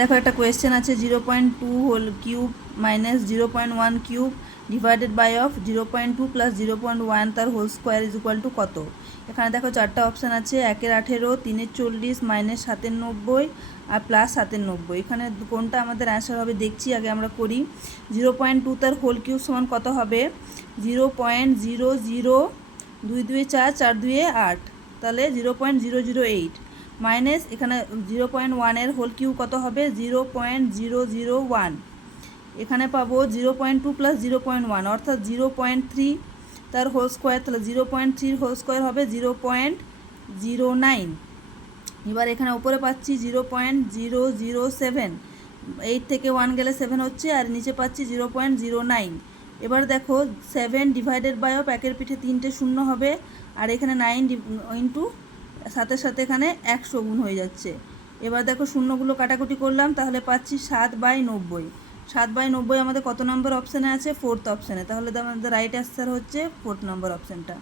দেখো একটা কোয়েশ্চেন আছে 0.2 whole cube minus 0.1 cube divided by of 0.2 plus 0.1 তার whole square is equal to কত। এখানে দেখো চারটা অপশান আছে, 1-এর 18, 3-এর 40, মাইনাস 97 আর প্লাস 97। এখানে কোনটা আমাদের অ্যান্সার হবে দেখছি, আগে আমরা করি। 0.2 তার হোল কিউব সমান কত হবে? 0.00, 2 4, 4 2 8, তাহলে 0.008 মাইনাস এখানে 0.1-এর হোল কিউব কত হবে? 0.001। এখানে পাবো 0.2 প্লাস 0.1 অর্থাৎ 0.3 তার হোল স্কোয়ার, তাহলে 0.3 হোল স্কোয়ার হবে 0.09। এবার এখানে উপরে পাচ্ছি 0.007, 8 থেকে 1 গেলে 7 হচ্ছে, আর নিচে পাচ্ছি 0.09। এবার দেখো 7 ডিভাইডেড বাই অফ 1-এর পিঠে 3টে শূন্য হবে, আর এখানে 9 ইন্টু সাথে সাথে এখানে 100 গুণ হয়ে যাচ্ছে। এবার দেখো শূন্যগুলো কাটাকুটি করলাম, তাহলে পাচ্ছি 7/90। 7/90 আমাদের কত নম্বর অপশানে আছে? 4th অপশানে। তাহলে আমাদের রাইট অ্যান্সার হচ্ছে 4th নম্বর অপশানটা।